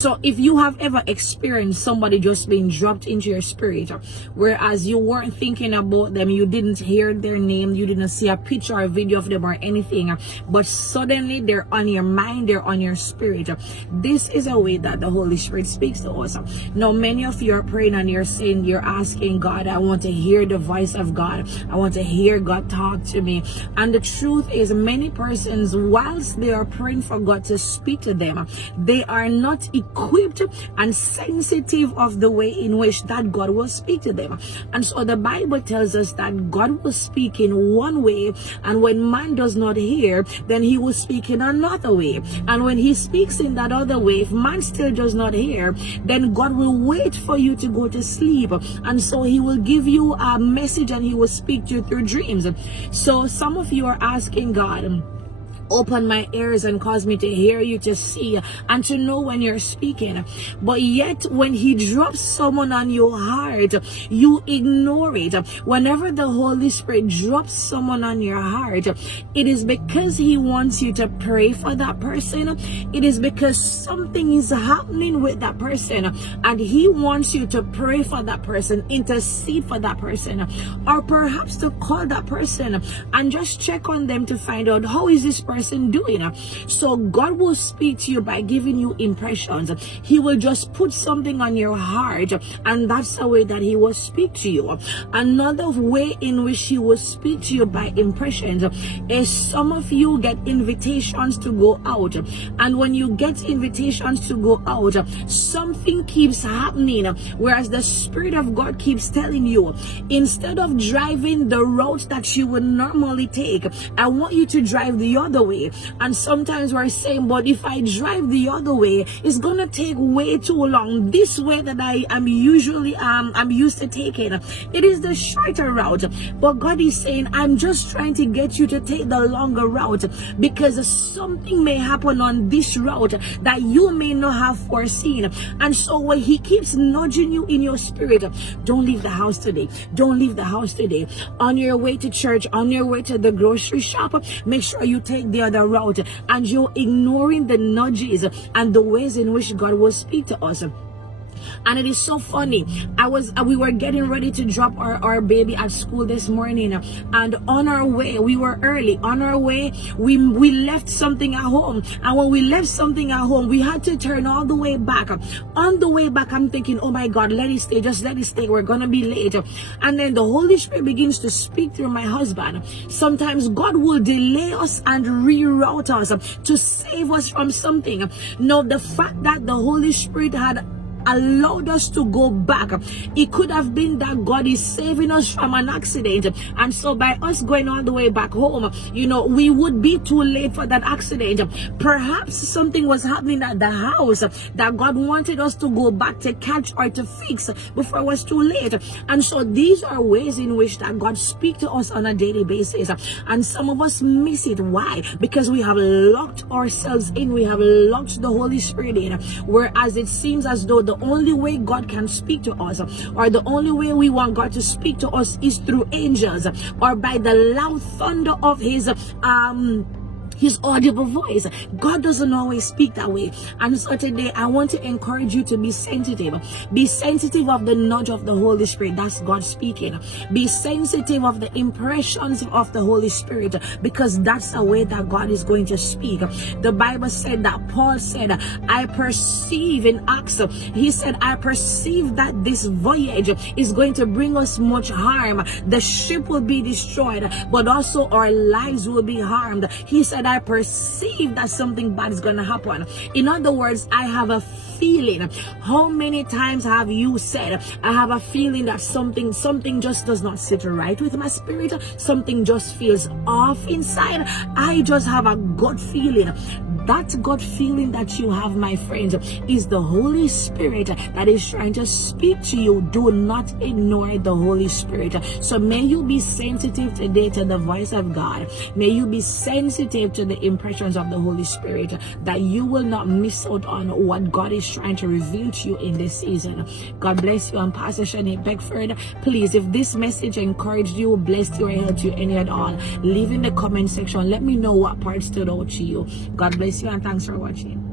So if you have ever experienced somebody just being dropped into your spirit, whereas you weren't thinking about them, you didn't hear their name, you didn't see a picture or a video of them or anything, but suddenly they're on your mind, they're on your spirit, this is a way that the Holy Spirit speaks to us. Now, many of you are praying and you're saying, you're asking God, I want to hear the voice of God. I want to hear God talk to me. And the truth is, many persons, whilst they are praying for God to speak to them, they are not equipped and sensitive of the way in which that God will speak to them. And so the Bible tells us that God will speak in one way, and when man does not hear, then he will speak in another way. And when he speaks in that other way, if man still does not hear, then God will wait for you to go to sleep, and so he will give you a message and he will speak to you through dreams. So some of you are asking God, open my ears and cause me to hear you, to see and to know when you're speaking. But yet when he drops someone on your heart, you ignore it. Whenever the Holy Spirit drops someone on your heart, it is because he wants you to pray for that person. It is because something is happening with that person and he wants you to pray for that person, intercede for that person, or perhaps to call that person and just check on them to find out, how is this person doing? So God will speak to you by giving you impressions. He will just put something on your heart, and that's the way that he will speak to you. Another way in which he will speak to you by impressions is, some of you get invitations to go out, and when you get invitations to go out, something keeps happening, whereas the Spirit of God keeps telling you, instead of driving the route that you would normally take, I want you to drive the other way. And sometimes we're saying, but if I drive the other way, it's gonna take way too long. This way that I am usually I'm used to taking, it is the shorter route. But God is saying, I'm just trying to get you to take the longer route, because something may happen on this route that you may not have foreseen. And so when he keeps nudging you in your spirit, don't leave the house today, don't leave the house today, on your way to church, on your way to the grocery shop, make sure you take the other route, and you're ignoring the nudges and the ways in which God will speak to us. And it is so funny. We were getting ready to drop our baby at school this morning, and on our way, we were early. On our way, we left something at home, and when we left something at home, we had to turn all the way back. On the way back, I'm thinking, oh my God, let it stay, just let it stay, we're gonna be late. And then the Holy Spirit begins to speak through my husband. Sometimes God will delay us and reroute us to save us from something. Now, the fact that the Holy Spirit had allowed us to go back, it could have been that God is saving us from an accident, and so by us going all the way back home, we would be too late for that accident. Perhaps something was happening at the house that God wanted us to go back to catch or to fix before it was too late. And so these are ways in which that God speaks to us on a daily basis, and some of us miss it. Why? Because we have locked ourselves in, we have locked the Holy Spirit in, whereas it seems as though the only way God can speak to us, or the only way we want God to speak to us, is through angels, or by the loud thunder of his audible voice. God doesn't always speak that way. And so today I want to encourage you to be sensitive. Be sensitive of the nudge of the Holy Spirit. That's God speaking. Be sensitive of the impressions of the Holy Spirit, because that's the way that God is going to speak. The Bible said that Paul said, I perceive in Acts, he said, I perceive that this voyage is going to bring us much harm. The ship will be destroyed, but also our lives will be harmed. He said, I perceive that something bad is going to happen. In other words, I have a feeling. How many times have you said, I have a feeling that something just does not sit right with my spirit, something just feels off inside, I just have a gut feeling. That gut feeling that you have, my friends, is the Holy Spirit that is trying to speak to you. Do not ignore the Holy Spirit. So may you be sensitive today to the voice of God. May you be sensitive to the impressions of the Holy Spirit, that you will not miss out on what God is trying to reveal to you in this season. God bless you. I'm Pastor Shanique Beckford. Please, if this message encouraged you, blessed you, or helped you any at all, leave in the comment section. Let me know what part stood out to you. God bless you, and thanks for watching.